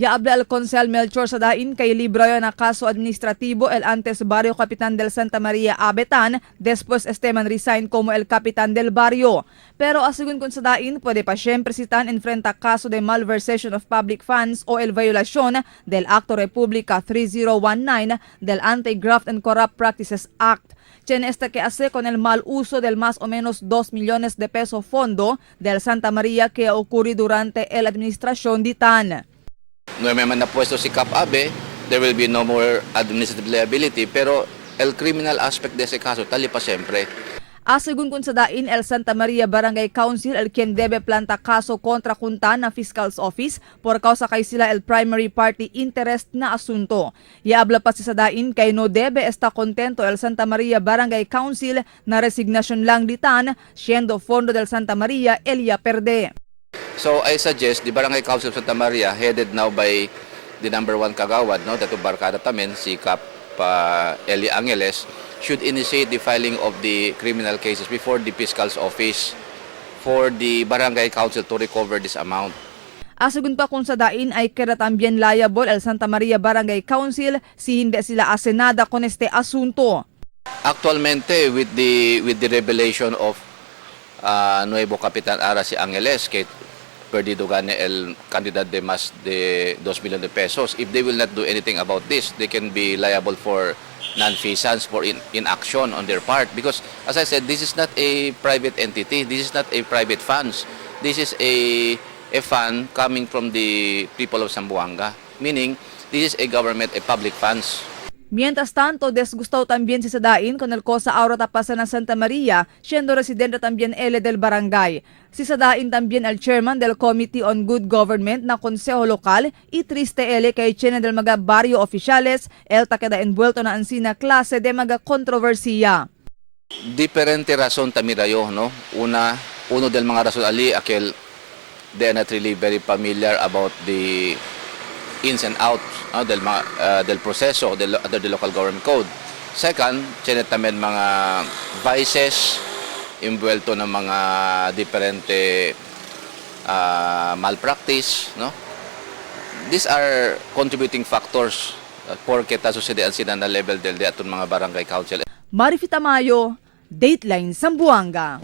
Yaabla al Consel Melchor Sadain kay librayo na kaso administrativo el antes barrio Capitan del Santa Maria Abetan, después esteman resign como el Capitan del Barrio. Pero asigun kung Sadain, pwede pa siyempre sitan enfrenta kaso de malversation of public funds o el violación del Acto Republica 3019 del Anti-Graft and Corrupt Practices Act. Tiene que hacer con el mal uso del más o menos 2 millones de pesos fondo del Santa Maria que ocurrió durante la administración de TAN. No may man napuesto si Cap Abe, there will be no more administrative liability, pero el criminal aspect de ese caso, tali pa siyempre. Asigun kung Sadain, el Santa Maria Barangay Council el quien debe planta kaso kontra Kuntan na Fiscal's Office por causa kay sila el primary party interest na asunto. Yaabla pa si Sadain kay no debe está contento el Santa Maria Barangay Council na resignasyon lang ditan, siendo fondo del Santa Maria Elia Perde. So I suggest the Barangay Council of Santa Maria, headed now by the #1 kagawad, no, Dato Barkada Tamen, si Cap Eli Angeles, should initiate the filing of the criminal cases before the Fiscal's Office for the Barangay Council to recover this amount. Asigun pa kung Sadain ay queda también liable el Santa Maria Barangay Council si hindi sila asenada con este asunto. Actualmente, with the revelation of Nuevo Capitan Ara si Angeles, kay perdido gani el candidate de mas de 2 million de pesos. If they will not do anything about this, they can be liable for non-feasance for inaction on their part. Because, as I said, this is not a private entity. This is not a private funds. This is a fund coming from the people of Zamboanga. Meaning, this is a government, a public funds. Mientras tanto, desgustado también si Sadain con el cosa ahora tapasan ng Santa Maria, siendo residente también él del barangay. Si Sadain también el chairman del Committee on Good Government na Konseho Lokal y triste él kay chene del mga barrio oficiales, el ta queda envuelto na ansina klase de mga kontrobersiya. Diferente rason tamirayo, no? Uno del mga rason ali, aquel they are not really very familiar about the ins and outs del proseso under the local government code. Second, tiene también mga vices, imbuelto ng mga diferente malpractice, no? These are contributing factors porque ta sucedian sila na level del de atong mga barangay council. Marifita Mayo, Dateline Zamboanga.